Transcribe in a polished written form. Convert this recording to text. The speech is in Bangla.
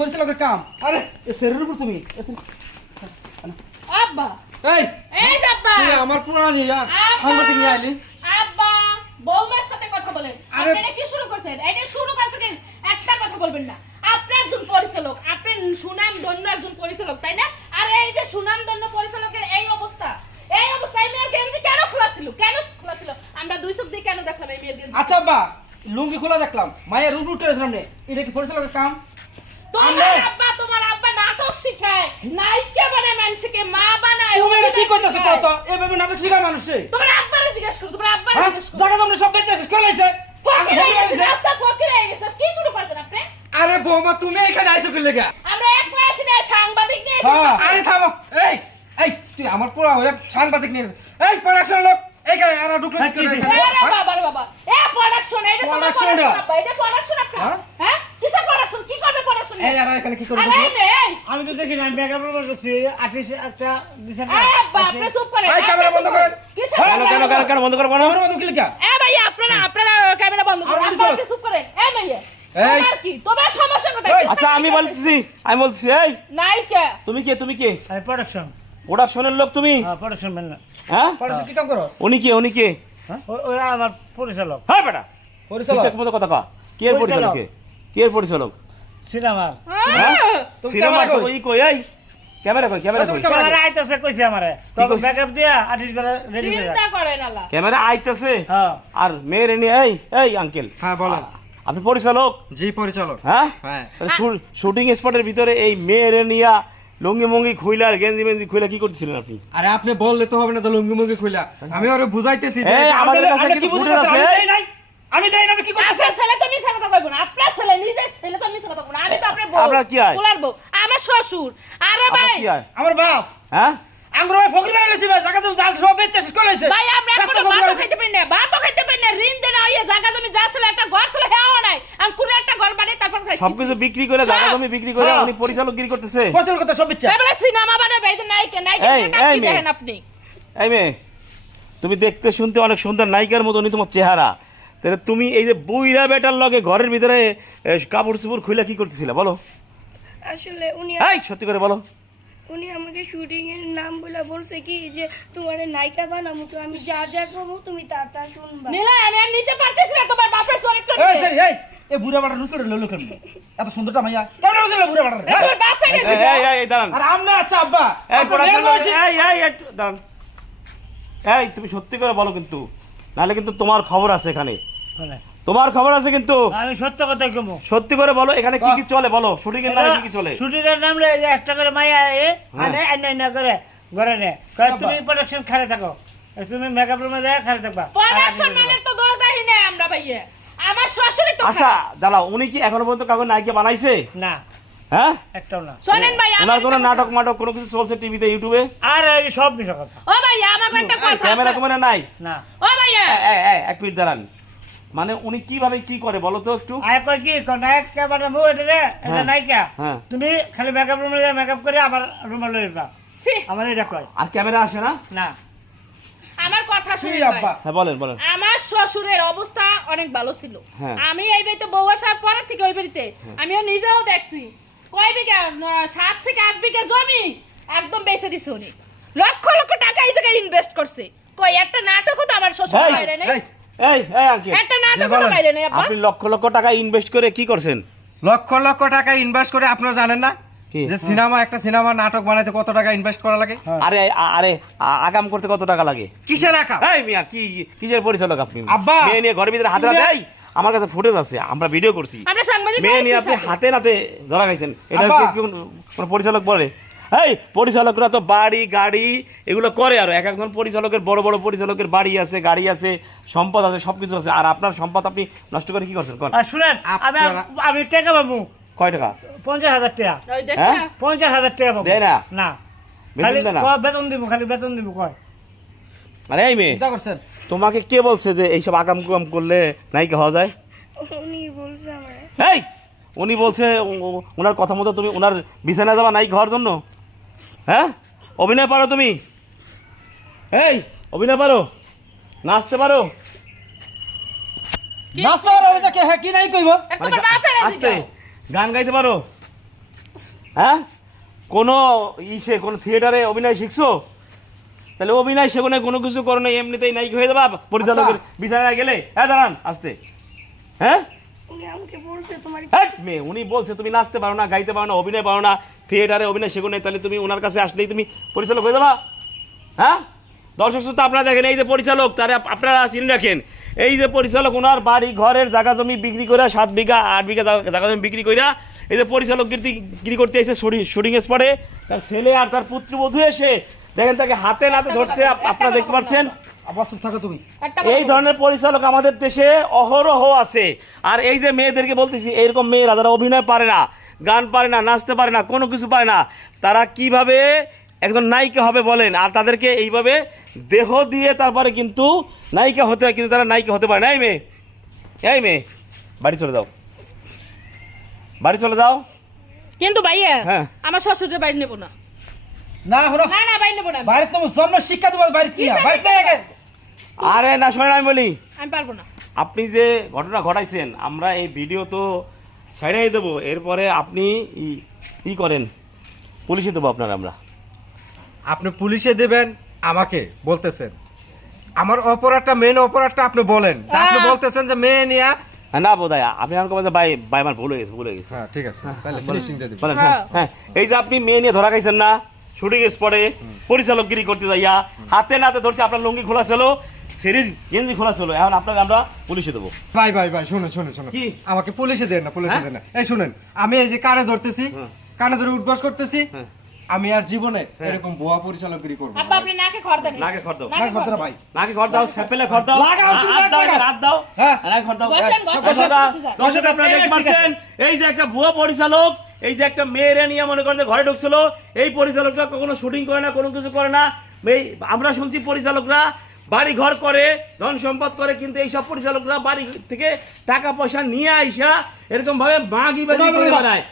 পরিচালকের কাম। আরে এ সেরের উপর তুমি আব্বা এই এই আব্বা তুই আমার পুরা নিয়ে সাংবাদিক নিয়ে আইলি। আব্বা বৌমার সাথে কথা বলেন। আরে- আপনি কি শুরু করছেন? এটা শুরু করছেন একটা কথা বলবেন না। আপনি একজন পরিচালক, আপনি সুনাম ধন্য একজন পরিচালক, তাই না? আর এই যে সুনাম ধন্য পরিচালকের এই অবস্থা এই মেয়ের গেঞ্জি কেন খোলা ছিল? কেন খোলা ছিল? আমরা দুই চোখ দিয়ে কেন দেখলাম এই মেয়ের গেঞ্জি? আচ্ছা আব্বা লুঙ্গি খোলা দেখলাম মায়ের রূপ উঠে সামনে এটা কি পরিচালকের কাম? তোমার আব্বা নাটক শিখায়, নায়িকা বানায় মানুষকে, মা বানায়। তুমি এটা কি কইতাছো কত এভাবে নাটক শিখায় মানুষে? তোমার আব্বারে জিজ্ঞেস করো, তোমার আব্বারে হ্যাঁ জিজ্ঞেস করো। জায়গা তোমরা সব বেঁচে শেষ করে লাইছে। ফকির হয়ে গেছে, রাস্তা ফকির হয়ে গেছে। কি শুরু করছেন আপনি? আরে বৌমা তুমি এখানে আইছো কি লেগা? আমরা একলা আসি না, সাংবাদিক নিয়ে এসেছি। হ্যাঁ। আরে থামো। এই এই তুই আমার পুরা হয়ে সাংবাদিক নিয়ে এই প্রোডাকশন লোক এইখানে আর ঢুকলে হ্যাঁ, কি হয়েছে? আরে বাবা রে বাবা, এ প্রোডাকশন, এটা তো Production প্রোডাকশন এটা? আব্বা, এটা প্রোডাকশন আপনার। হ্যাঁ? হ্যাঁ? কিসের প্রোডাকশন? কি করবে প্রোডাকশন? এই আর এখানে কি করে আরে ঢুকলি? এই মেয়ে, এই। আমি তো দেখি না মেকআপ রুম করছি 28 একটা ডিসেম্বর আরে আব্বা, আপনি চুপ করেন। এই, ক্যামেরা বন্ধ করেন। কিসের কেন ক্যামেরা? কেন বন্ধ করবো না? আমার মতো কি লিখা? এ ভাইয়া, আপনারা ক্যামেরা বন্ধ করুন। আর আব্বা, বলিস আপনি চুপ করেন। এই মেয়ে, এই। তোমার কি? তোমার সমস্যা কোথায়? এই, আচ্ছা আমি বলছি এই নায়িকা। তুমি কে আমি প্রোডাকশন প্রোডাকশনের লোক তুমি প্রোডাকশন ম্যান হ্যাঁ পরিচালক কি কাম করস? উনি কে ওই আমার পরিচালক হ্যাঁ বেটা পরিচালক ঠিকঠাক মতো কথা কয়া কে এর পরিচালক কে এর পরিচালক সিনেমার হ্যাঁ তুমি সিনেমা ক্যামেরা কই? কই কই এই ক্যামেরা কই তুমি ক্যামেরা ক্যামেরা আইতাছে কইছে আমারে কি কইছে? মেকআপ দিয়া 28 বেলা রেডি করে চিন্তা করেন আল্লাহ। ক্যামেরা আইতেছে হ্যাঁ আর মেয়ের নিয়ে এই আঙ্কেল হ্যাঁ বলেন। আপনি পরিচালক জি পরিচালক। হ্যাঁ হ্যাঁ। শুটিং স্পটের ভিতরে এই মেয়ের নিয়ে লুঙ্গি মঙ্গি খুইলা আর গেঞ্জি মেঞ্জি খুইলা কি করতেছিলেন আপনি আরে আপনি বললে তো হবে না তো লুঙ্গি মুঙ্গি খুইলা। আমি ওরে বুঝাইতেছি যে এই আমাদের কাছে আমরা কিন্তু কি ফুটেজ বুঝতেছি? আছে আমি দেই নাই। আমি দেই না, আমি কি করতেছি? আপনার ছেলে তো মিথ্যা কথা কইবো না। আপনার ছেলে, নিজের ছেলে তো মিথ্যা কথা কইবো না। আমি তো আপনার বউ। আপনার কি হয়? পোলার বউ। আমার শ্বশুর। আরে আপনার ভাই, কি হয় আমার বাপ হ্যাঁ আঙ্গুর ফকির বানাইছে ভাই জায়গা তুমি জাল সব বেঁচে শেষ করে লাইছে। ভাই আমরা এখনো ভাতও খাইতে পারি না। ভাতও খাইতে পারি না। ঋণ দেনা হইয়া জায়গা জমি যা ছিল, একটা ঘর ছিল, হেও নাই। আমি কোন একটা ঘর বানিয়ে তারপর খাইছি। সবকিছু বিক্রি করে জায়গা জমি বিক্রি করে হ্যাঁ। উনি পরিচালকগিরি করতেছে পরিচালক কথা সব বেঁচে। এবারে সিনেমা বানাবে, এই যে নায়িকা এই, এই মেয়ে। দেখেন আপনি। এই মেয়ে তুমি দেখতে শুনতে অনেক সুন্দর নায়িকার মতো উনি তোমার চেহারা তাহলে তুমি এই যে বুইরা বেটার লগে ঘরের ভিতরে কাপড় চোপড় খুলে কি করতেছিলে বলো আসলে এই সত্যি করে বলো উনি আমাকে শুটিং এর নাম বলে বলছে কি যে তোমার নায়িকা বানাবো, তো আমি যা যা করবো তুমি তা তা শুনবা। নীলা, আমি আর নিতে পারতেছি না তোমার বাপের চরিত্র এই নিয়ে। সরি এই বুড়া বাড়া নুসরে লইলো কেন? এত সুন্দরটা মাইয়া কেমন নুসরে বুড়া বাড়া? এই তোর বাপের এই গেছে। এই দাঁড়ান আর আমরা আচ্ছা আব্বা এই আপনার প্রোডাকশন মেয়ের বয়সী- এই একটু দাঁড়ান এই তুমি সত্যি করে বলো কিন্তু নাহলে কিন্তু তোমার খবর আছে এখানে বলে তোমার খবর আছে কিন্তু আমি সত্য কথা কমু সত্যি করে বলো এখানে কি কি চলে বলো শুটিং এর নামে কি কি চলে শুটিং এর নাম লয়ে যে একটা করে মাইয়া আনে আনে করে ঘরে নে কয় তুমি প্রোডাকশন খারে থাকো তুমি মেকআপ রুমে যায় খারে থাকবা প্রোডাকশন মানে তো দৌড়াই না আমরা ভাইয়া। আমার শ্বশুরই তো আচ্ছা দাঁড়াও উনি কি এখনো পর্যন্ত কাউকে নায়িকা বানাইছে না হ্যাঁ একটাও না শোনেন ভাই, আমার ওনার কোনো একটা নাটক কথা। মাটক কোনো কিছু চলছে টিভিতে ইউটিউবে আর এই সব মিছা কথা ও ভাইয়া, আমার একটা কথা। ক্যামেরা কুমেরা নাই না ও ভাইয়া, এক মিনিট দাঁড়ান মানে উনি কিভাবে কি করে বলো তো একটু আয় কয় কি নায়িকা বানাবো এটা রে এটা হ্যাঁ, নায়িকা হ্যাঁ। তুমি খালি মেকআপ রুমে যায় মেকআপ করে আবার রুমে লইবা ছি, আমার এটা কয় আর ক্যামেরা আসে না না আমার কথা ছি শুনুন আব্বা ভাই। হ্যাঁ বলেন বলেন আমার শ্বশুরের অবস্থা অনেক ভালো ছিল। হ্যাঁ। আমি এই বাড়িতে বউ আসার পরের থেকে ওই বাড়িতে আমিও নিজেও দেখছি কয় বিঘা 7 থেকে 8 বিঘা জমি একদম বেচে দিছে উনি। লক্ষ লক্ষ টাকা এই জায়গায় ইনভেস্ট করছে। কই একটা নাটকও তো আমার শ্বশুর এই, বাইরে নেই। এই এই আঙ্কেল একটা নাটকও তো বলেন। বাইরে নেই আব্বা। আপনি লক্ষ লক্ষ টাকা ইনভেস্ট করে কি করছেন লক্ষ লক্ষ টাকা ইনভেস্ট করে আপনারা জানেন না কি? যে একটা সিনেমা নাটক বানাইতে কত টাকা ইনভেস্ট করা লাগে? আরে আরে আগাম করতে কত টাকা লাগে কিসের রাখা? এই মিয়া কি কিসের পরিচালক আপনি আব্বা! মেয়ে নিয়ে ঘরের ভিতরে হাতে তুমি- এই আমার কাছে ফুটেজ আছে আমরা ভিডিও করছি আমরা সাংবাদিক মেয়ে নিয়ে পাইছি আপনি সাথে। হাতে নাতে ধরা খাইছেন এটা আব্বা! কি কোন পরিচালক বলে এই পরিচালকরা তো বাড়ি গাড়ি এগুলো করে আর এক একজন পরিচালকের বড় বড় পরিচালকের বাড়ি আছে গাড়ি আছে সম্পদ আছে সবকিছু আছে আর আপনার সম্পদ আপনি নষ্ট করে কি করছেন কোন আর শুনেন আমি আপনারা- আমি টাকা পাবো কয় টাকা 50,000 টাকা ওই দেখছ হ্যাঁ? না? 50,000 টাকা পাবো দেয় না? না বেতন খালি দেয় না? কয় বেতন দিব খালি বেতন দিব কয় আরে এই মেয়ে চিন্তা করছেন তোমাকে কে বলছে যে এইসব আকাম কুকাম করলে নায়িকা হওয়া যায় উনি বলছে আমার এই উনি বলছে ওনার কথা মতো তুমি ওনার বিছানা যাবা নায়িকা হওয়ার জন্য হ্যাঁ অভিনয় পারো তুমি এই অভিনয় পারো নাচতে পারো নাস্তা করা হবে কে হ্যাঁ কি নাই কইবো একটা তোমার বাপের আছে আসতে গান গাইতে পারো হ্যাঁ কোনো কোনো থিয়েটারে অভিনয় শিখছো? তাহলে অভিনয় সেখানে কোনো কিছু করো না, এমনিতেই নায়িকা হয়ে যাবা পরিচালকের বিছানায় গেলে। হ্যাঁ দাঁড়ান আসতে। হ্যাঁ উনি আমাকে বলছে তোমার মেয়ে উনি বলছে তুমি নাচতে পারো না, গাইতে পারো না, অভিনয় পারো না, থিয়েটারে অভিনয় শেখো নাই, তাহলে তুমি ওনার কাছে আসলেই তুমি পরিচালক হয়ে যাবা? হ্যাঁ দর্শক শ্রোতা আপনারা দেখেন, এই যে পরিচালক তারা আপনারা চিনে রাখেন, এই যে পরিচালক ওনার বাড়ি ঘরের জায়গা জমি বিক্রি করে 7 বিঘা 8 বিঘা জায়গা জমি বিক্রি করে এই যে পরিচালক গিরি করতে এসে শুটিং স্পটে তার ছেলে আর তার পুত্রবধূ এসে দেখেন তাকে হাতে নাতে ধরছে, আপনারা দেখতে পাচ্ছেন। আবার চুপ থাকো তুমি। এই ধরনের পরিচালক আমাদের দেশে অহরহ আছে। আর এই যে মেয়েদেরকে বলতেছি, এইরকম মেয়েরা যারা অভিনয় পারে না, গান পারে না, নাচতে পারে না, কোনো কিছু পারে না, তারা কিভাবে একজন নায়িকা হবে বলেন? আর তাদেরকে এইভাবে দেহ দিয়ে তারপরে কিন্তু নায়িকা হতে হয়, কিন্তু তারা নায়িকা হতে পারে না। এই মেয়ে বাড়ি চলে যাও, বাড়ি চলে যাও। কিন্তু ভাইয়া হ্যাঁ। আমার শ্বশুরের বাড়ি নেবো না। না হলো না না বাড়ি নেবো না আমি। বাইরে তোমার জন্ম শিক্ষা দেবো, বাইরে কি কিসের বাইরে শিক্ষা? আরে না শোনেন আমি বলি, আমি পারবো না। আপনি যে ঘটনা ঘটাইছেন আমরা এই ভিডিও তো ছাড়াই দেবো, এরপরে আপনি ই করেন, পুলিশে দেবো আপনার। আমরা আপনি পুলিশে দেবেন আমাকে বলতেছেন, আমার অপরাধটা মেন অপরাধটা আপনি বলেন, যে আপনি বলতেছেন যে মেয়ে নিয়ে। হ্যাঁ না বোধ হয় আপনি আমাকে বলছেন ভাই ভাই আমার ভুলে গেছে। হ্যাঁ ঠিক আছে, তাহলে ফিনিশিং দিয়ে দিবেন। বলেন। হ্যাঁ হ্যাঁ এই যে আপনি মেয়ে নিয়ে ধরা খাইছেন না শুটিং স্পটে পরিচালকগিরি করতে যাইয়া, হাতে নাতে ধরছে, আপনার লুঙ্গি খোলা ছিল, শরীর গেঞ্জি খোলা ছিল, এখন আপনাকে আমরা পুলিশে দেবো। ভাই ভাই ভাই শুনুন শুনুন শুনুন, কি? আমাকে পুলিশে দেন না, পুলিশে হ্যাঁ? দেন না। এই শুনেন, আমি এই যে কানে ধরতেছি, কানে ধরে উঠবাস করতেছি, হ্যাঁ। আমি আর জীবনে এরকম ভুয়া পরিচালকগিরি করবো না। আব্বা আপনি নাকে খড় দেন। নাকে খড় দাও, না করতে না ভাই। নাকে খড় দাও, স্যাপেলে খড় দাও, লাগাও, তুমি হাত দাও, লাগাও। হাত দাও, হ্যাঁ। নাকে খড় দাও। বসেন, বসেন, দর্শক আপনারা দেখতে পাচ্ছেন, এই যে একটা ভুয়া পরিচালক, এই যে একটা মেয়েরে নিয়ে মনে করেন যে ঘরে ঢুকছিল, এই পরিচালকটা কখনো শুটিং করে না, কোনো কিছু করে না। এই আমরা শুনছি পরিচালকরা বাড়ি ঘর করে, ধন সম্পদ করে, কিন্তু এই সব পরিচালকরা বাড়ি থেকে টাকা পয়সা নিয়ে আইসা এরকম ভাবে মাগি বাজি করে বেড়ায়।